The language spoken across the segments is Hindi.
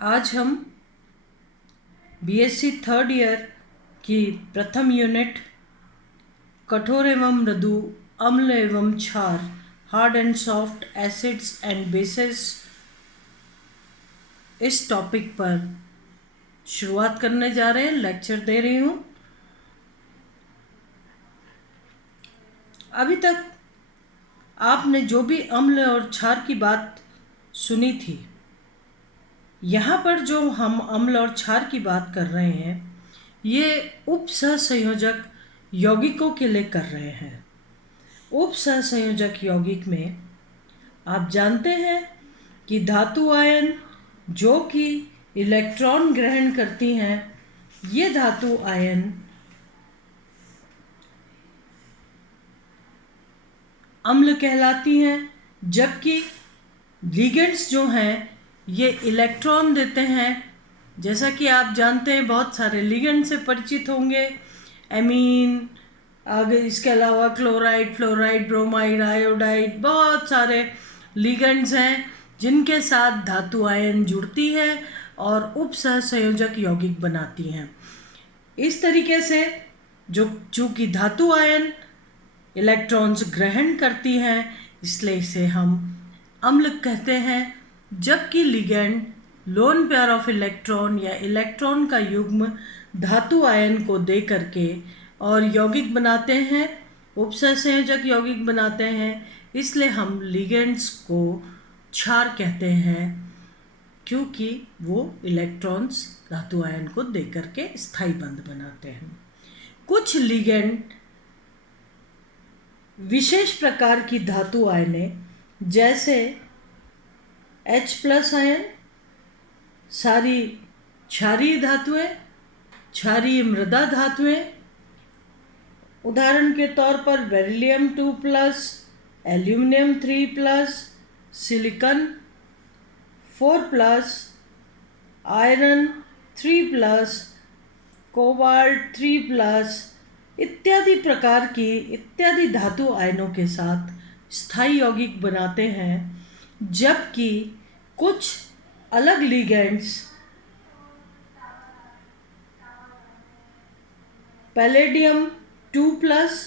आज हम बीएससी थर्ड ईयर की प्रथम यूनिट कठोर एवं मृदु, अम्ल एवं क्षार, hard and soft, acids and bases, इस टॉपिक पर शुरुआत करने जा रहे हैं। लेक्चर दे रही हूँ। अभी तक आपने जो भी अम्ल और क्षार की बात सुनी थी, यहाँ पर जो हम अम्ल और क्षार की बात कर रहे हैं, ये उपसहसंयोजक यौगिकों के लिए कर रहे हैं। उपसहसंयोजक यौगिक में आप जानते हैं कि धातु आयन जो कि इलेक्ट्रॉन ग्रहण करती हैं, ये धातु आयन अम्ल कहलाती हैं, जबकि लिगेंड्स जो हैं ये इलेक्ट्रॉन देते हैं। जैसा कि आप जानते हैं, बहुत सारे लिगेंड से परिचित होंगे, एमीन, आगे इसके अलावा क्लोराइड, फ्लोराइड, ब्रोमाइड, आयोडाइड, बहुत सारे लिगेंड्स हैं जिनके साथ धातु आयन जुड़ती है और उपसहसंयोजक यौगिक बनाती हैं। इस तरीके से चूँकि धातु आयन इलेक्ट्रॉन्स ग्रहण करती हैं, इसलिए इसे हम अम्ल कहते हैं, जबकि ligand lone pair of electron या इलेक्ट्रॉन का युग्म धातु आयन को दे करके और यौगिक बनाते हैं, उपसहसंयोजक यौगिक बनाते हैं। इसलिए हम लिगेंड्स को क्षार कहते हैं, क्योंकि वो इलेक्ट्रॉन्स धातु आयन को दे करके स्थायी बंध बनाते हैं। कुछ लिगेंड विशेष प्रकार की धातु आयनें, जैसे H+ आयन, सारी क्षारीय धातुएं, क्षारीय मृदा धातुएं, उदाहरण के तौर पर beryllium 2+, aluminium 3+, silicon 4+, iron 3+, cobalt 3+, इत्यादि धातु आयनों के साथ स्थायी यौगिक बनाते हैं, जबकि कुछ अलग ligands palladium 2+,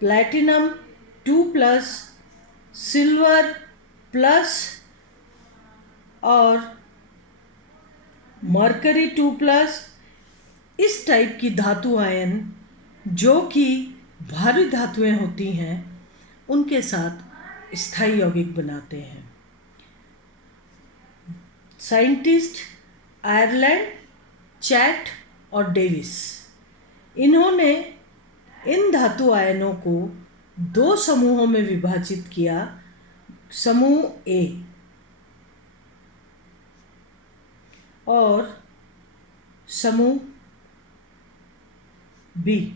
platinum 2+, silver plus और मरकरी 2+, इस टाइप की धातु आयन जो कि भारी धातुएं होती हैं, उनके साथ स्थायी यौगिक बनाते हैं। साइंटिस्ट आयरलैंड, चैट और डेविस, इन्होंने इन धातु आयनों को दो समूहों में विभाजित किया, समूह ए और समूह बी।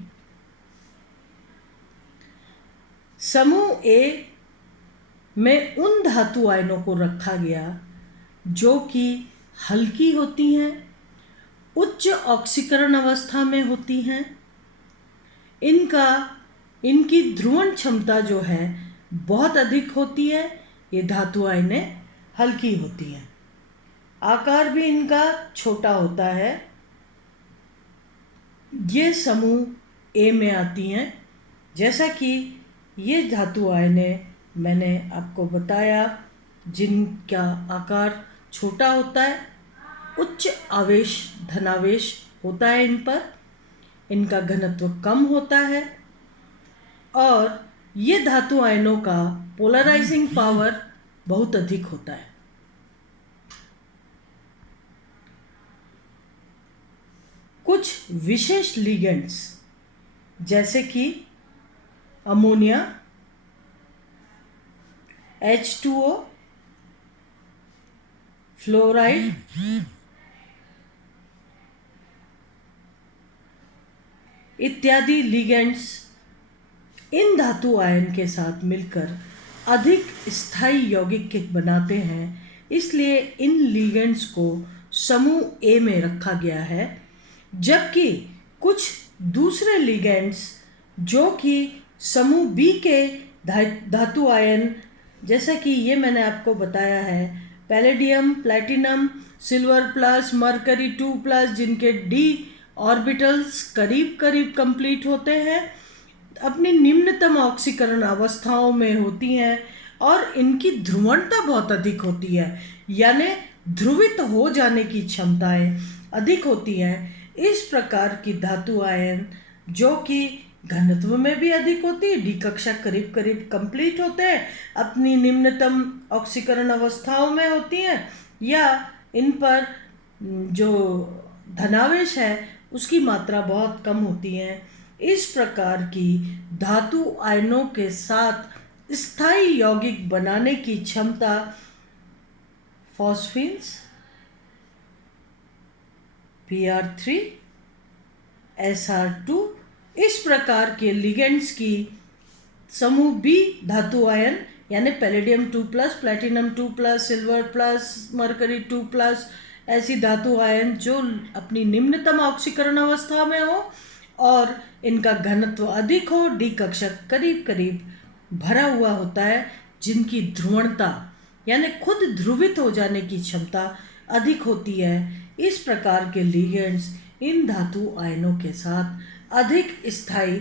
समूह ए में उन धातु आयनों को रखा गया जो कि हल्की होती हैं, उच्च ऑक्सीकरण अवस्था में होती हैं, इनकी ध्रुवण क्षमता जो है बहुत अधिक होती है। ये धातु आयनें हल्की होती हैं, आकार भी इनका छोटा होता है। ये समूह ए में आती हैं। जैसा कि ये धातु आयनें मैंने आपको बताया, जिनका आकार छोटा होता है, उच्च आवेश, धनावेश होता है इन पर, इनका घनत्व कम होता है और ये धातु आयनों का पोलराइजिंग पावर बहुत अधिक होता है। कुछ विशेष लिगेंड्स, जैसे कि अमोनिया, H2O, फ्लोराइड, इत्यादि लिगेंड्स इन धातु आयन के साथ मिलकर अधिक स्थायी यौगिक बनाते हैं। इसलिए इन लिगेंड्स को समूह ए में रखा गया है, जबकि कुछ दूसरे लिगेंड्स जो कि समूह बी के धातु आयन जैसा कि ये मैंने आपको बताया है, palladium, platinum, silver plus, mercury 2+, जिनके डी ऑर्बिटल्स करीब करीब कंप्लीट होते हैं, अपनी निम्नतम ऑक्सीकरण अवस्थाओं में होती हैं और इनकी ध्रुवणता बहुत अधिक होती है, यानी ध्रुवित हो जाने की क्षमताएं अधिक होती हैं। इस प्रकार की धातु आयन जो कि घनत्व में भी अधिक होती है, डी कक्षा करीब करीब कंप्लीट होते हैं, अपनी निम्नतम ऑक्सीकरण अवस्थाओं में होती हैं, या इन पर जो धनावेश है उसकी मात्रा बहुत कम होती है। इस प्रकार की धातु आयनों के साथ स्थायी यौगिक बनाने की क्षमता फॉस्फीन्स, Pr3, Sr2, इस प्रकार के लिगेंड्स की समूह बी धातु आयन यानी palladium 2+, platinum 2+, silver plus, mercury 2+, ऐसी धातु आयन जो अपनी निम्नतम ऑक्सीकरण अवस्था में हो और इनका घनत्व अधिक हो, डी कक्षक करीब करीब भरा हुआ होता है, जिनकी ध्रुवणता यानी खुद ध्रुवित हो जाने की क्षमता अधिक होती है। इस प्रकार के लिगेंड्स इन धातु आयनों के साथ अधिक स्थायी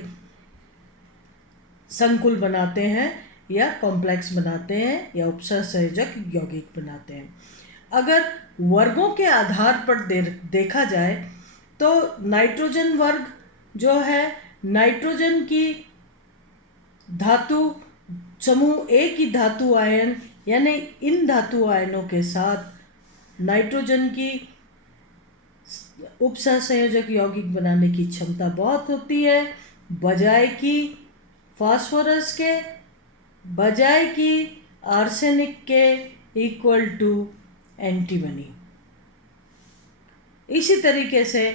संकुल बनाते हैं या कॉम्प्लेक्स बनाते हैं या उपसहसंयोजक यौगिक बनाते हैं। अगर वर्गों के आधार पर देखा जाए तो नाइट्रोजन वर्ग जो है, नाइट्रोजन की धातु समूह ए की धातु आयन यानी इन धातु आयनों के साथ नाइट्रोजन की उपसहसंयोजक यौगिक बनाने की क्षमता बहुत होती है, बजाय कि फास्फोरस के, बजाय कि आर्सेनिक के इक्वल टू एंटीमनी। इसी तरीके से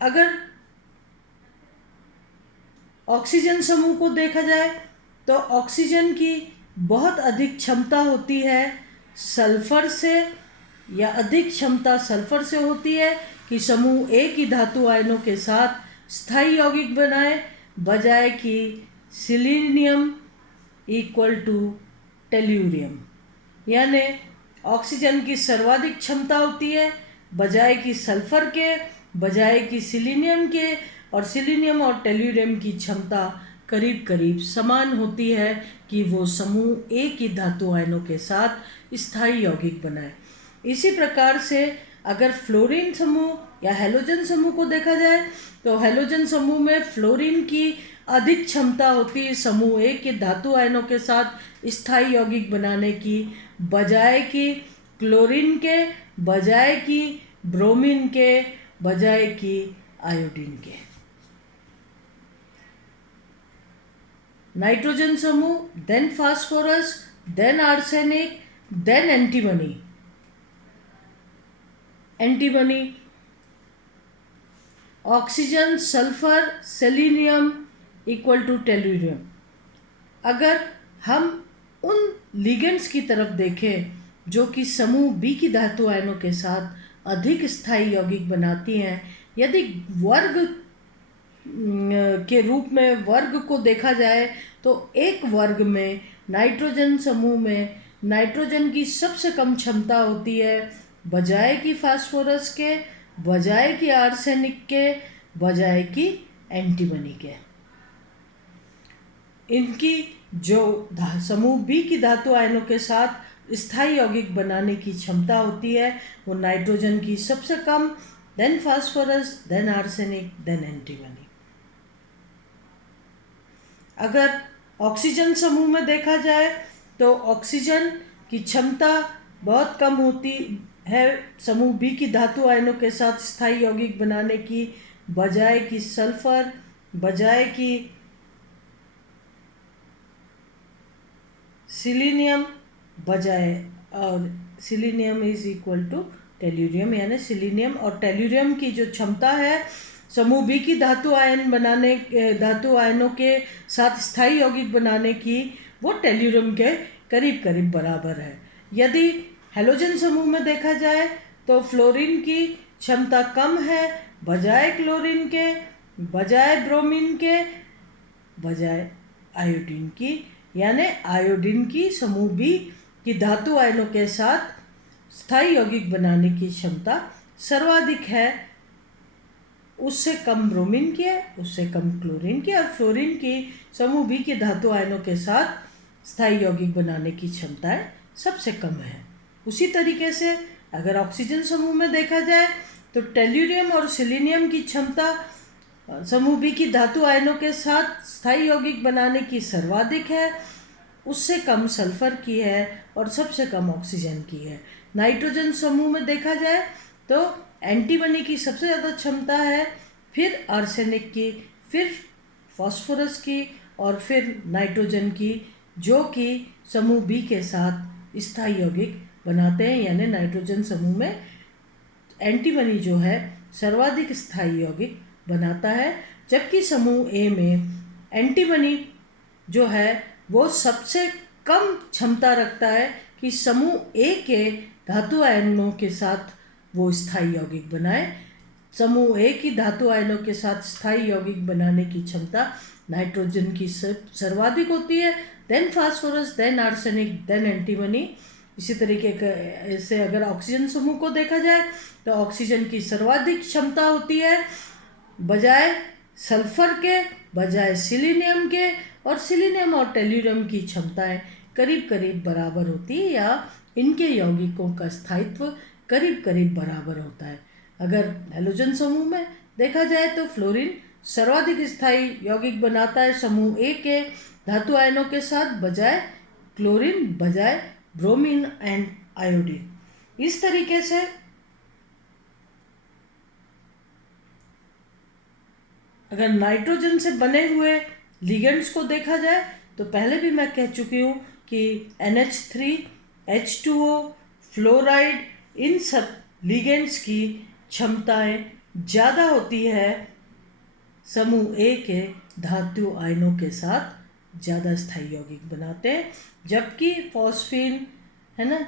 अगर ऑक्सीजन समूह को देखा जाए तो ऑक्सीजन की बहुत अधिक क्षमता होती है सल्फर से, या अधिक क्षमता सल्फर से होती है कि समूह ए की धातु आयनों के साथ स्थायी यौगिक बनाए, बजाय कि सिलीनियम इक्वल टू टेल्यूरियम। यानी ऑक्सीजन की सर्वाधिक क्षमता होती है बजाय कि सल्फर के, बजाय कि सिलीनियम के, और सिलीनियम और टेल्यूरियम की क्षमता करीब करीब समान होती है कि वो समूह ए की धातु आयनों के साथ स्थायी यौगिक बनाए। इसी प्रकार से अगर फ्लोरीन समूह या हैलोजन समूह को देखा जाए तो हैलोजन समूह में फ्लोरीन की अधिक क्षमता होती है समूह ए के धातु आयनों के साथ स्थायी यौगिक बनाने की, बजाय कि क्लोरीन के, बजाय कि ब्रोमीन के, बजाय कि आयोडीन के। नाइट्रोजन समूह, then phosphorus, then arsenic, then antimony. Antimony oxygen, sulphur, selenium equal to tellurium. अगर हम उन लिगेंड्स की तरफ देखें जो कि समूह बी की धातु आयनों के साथ अधिक स्थायी यौगिक बनाती हैं, यदि वर्ग के रूप में वर्ग को देखा जाए तो एक वर्ग में नाइट्रोजन समूह में नाइट्रोजन की सबसे कम क्षमता होती है, बजाय कि फास्फोरस के, बजाय कि आर्सेनिक के, बजाय कि एंटीमनी के। इनकी जो समूह बी की धातु आयनों के साथ स्थायी यौगिक बनाने की क्षमता होती है वो नाइट्रोजन की सबसे कम, then phosphorus, then arsenic, then antimony. अगर ऑक्सीजन समूह में देखा जाए तो ऑक्सीजन की क्षमता बहुत कम होती है समूह बी की धातु आयनों के साथ स्थायी यौगिक बनाने की, बजाय कि सल्फर, बजाय कि सिलीनियम, बजाय, और selenium is equal to tellurium. यानी सिलीनियम और टेल्यूरियम की जो क्षमता है समूह बी की धातु आयनों के साथ स्थायी यौगिक बनाने की, वो टेल्यूरियम के करीब करीब बराबर है। यदि हैलोजन समूह में देखा जाए तो फ्लोरीन की क्षमता कम है बजाय क्लोरीन के, बजाय ब्रोमीन के, बजाय आयोडीन की, यानी आयोडीन की समूह बी की धातु आयनों के साथ स्थायी यौगिक बनाने की क्षमता सर्वाधिक है। उससे कम ब्रोमीन की है, उससे कम क्लोरीन की, और फ्लोरीन की समूह बी के धातु आयनों के साथ स्थायी यौगिक बनाने की क्षमताएं सबसे कम है। उसी तरीके से अगर ऑक्सीजन समूह में देखा जाए तो टेल्यूरियम और सिलीनियम की क्षमता समूह बी की धातु आयनों के साथ स्थायी यौगिक बनाने की सर्वाधिक है, उससे कम सल्फर की है और सबसे कम ऑक्सीजन की है। नाइट्रोजन समूह में देखा जाए तो एंटीमनी की सबसे ज़्यादा क्षमता है, फिर आर्सेनिक की, फिर फास्फोरस की और फिर नाइट्रोजन की, जो कि समूह बी के साथ स्थायी यौगिक बनाते हैं। यानी नाइट्रोजन समूह में एंटीमनी जो है सर्वाधिक स्थायी यौगिक बनाता है, जबकि समूह ए में एंटीमनी जो है वो सबसे कम क्षमता रखता है कि समूह ए के धातु आयनों के साथ वो स्थायी यौगिक बनाए। समूह ए की धातु आयनों के साथ स्थायी यौगिक बनाने की क्षमता नाइट्रोजन की सर्वाधिक होती है, then phosphorus, then arsenic, then antimony. इसी तरीके से अगर ऑक्सीजन समूह को देखा जाए तो ऑक्सीजन की सर्वाधिक क्षमता होती है बजाय सल्फर के, बजाय सिलीनियम के, और सिलीनियम और टेल्यूरियम की क्षमताएं करीब करीब बराबर होती है, या इनके यौगिकों का स्थायित्व करीब करीब बराबर होता है। अगर हैलोजन समूह में देखा जाए तो फ्लोरीन सर्वाधिक स्थायी यौगिक बनाता है समूह ए के धातु आयनों के साथ, बजाय क्लोरीन, बजाय ब्रोमीन एंड आयोडीन। इस तरीके से अगर नाइट्रोजन से बने हुए लिगेंड्स को देखा जाए तो पहले भी मैं कह चुकी हूँ कि NH3, H2O, फ्लोराइड, इन सब लिगेंड्स की क्षमताएं ज़्यादा होती है समूह ए के धातु आयनों के साथ, ज़्यादा स्थायी यौगिक बनाते हैं, जबकि फॉस्फीन है ना,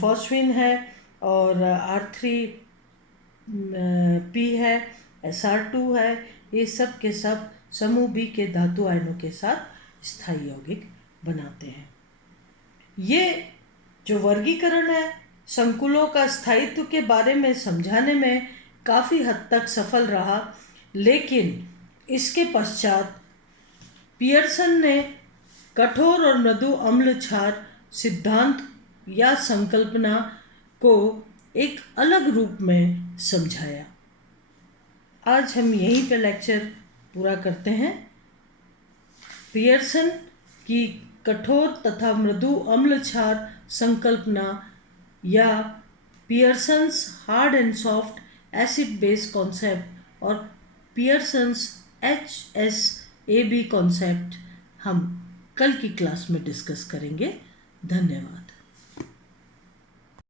फॉस्फीन है और R3P है, SR2 है, ये सब के सब समूह बी के धातु आयनों के साथ स्थायी यौगिक बनाते हैं। ये जो वर्गीकरण है संकुलों का स्थायित्व के बारे में समझाने में काफ़ी हद तक सफल रहा, लेकिन इसके पश्चात पियर्सन ने कठोर और मृदु अम्ल क्षार सिद्धांत या संकल्पना को एक अलग रूप में समझाया। आज हम यहीं पे लेक्चर पूरा करते हैं। पियर्सन की कठोर तथा मृदु अम्ल क्षार संकल्पना या Pearson's hard and soft acid base concept और पियर्सन्स HSAB कॉन्सेप्ट हम कल की क्लास में डिस्कस करेंगे। धन्यवाद।